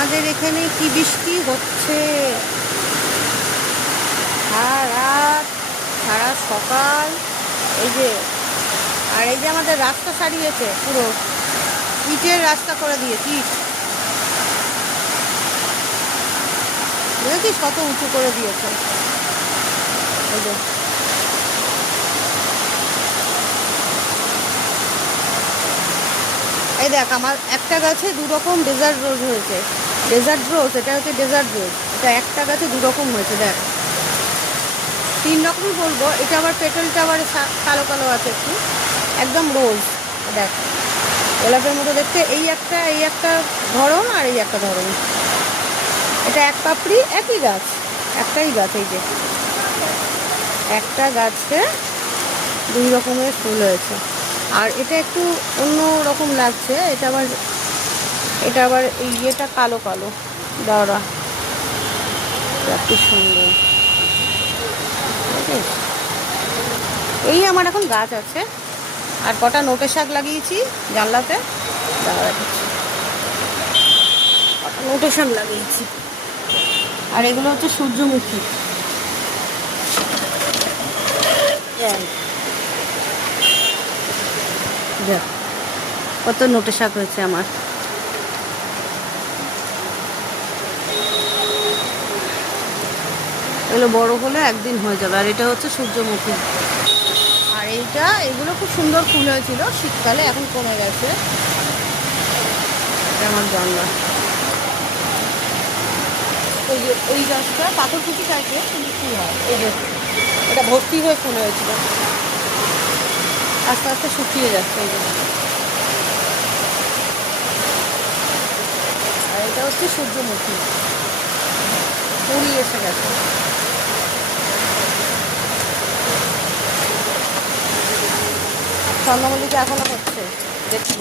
আমাদের এখানে কি বৃষ্টি হচ্ছে, সারা রাত সারা সকাল। এই যে, আর এই যে আমাদের রাস্তা সারিয়েছে, পুরো ইটের রাস্তা করে দিয়েছে। ইট দেখেছিস কত উঁচু করে দিয়েছে। এই যে এই দেখ, আমার একটা গাছে দু রকম ডেজার্ট রোজ হয়েছে। ডেজার্ট রোজ, এটা হচ্ছে ডেজার্ট রোজ। এটা একটা গাছে দু রকম হয়েছে, দেখ। তিন রকমই বলবো। এটা আবার পেটলটা আবার কালো কালো আছে একটু, একদম রোজ। দেখ, গোলাপের মতো দেখতে। এই একটা ধরন, আর এই একটা ধরন। এটা এক পাপড়ি, একই গাছ, একটাই গাছ। এই যে একটা গাছে দুই রকমের ফুল হয়েছে। আর এটা একটু অন্য রকম লাগছে। এটা আবার এই ইয়েটা কালো কালো দাওরা, কি সুন্দর। এই আমার এখন গাছ আছে, আর কটা নোটে শাক লাগিয়েছি জানলাতে। কটা নোটে শাক লাগিয়েছি। আর এগুলো হচ্ছে সূর্যমুখী। কত নোটে শাক হয়েছে আমার। এগুলো বড় হলে একদিন হয়ে যাবে। আর এটা হচ্ছে সূর্যমুখী। আর এগুলো খুব সুন্দর ফুল হয়েছিল শীতকালে, এখন কমে গেছে। আমার জানলা, ওই যে ওই গাছটা পাথর কুচি থাকে, কিন্তু ফুল হয়। এই যে এটা ভর্তি হয়ে ফুল হয়েছিল, আস্তে আস্তে শুকিয়ে যাচ্ছে। এই যে, আর এটা হচ্ছে সূর্যমুখী, ফুলই এসে গেছে। চন্দ্রমল্লিকা এখনো হচ্ছে, দেখছি।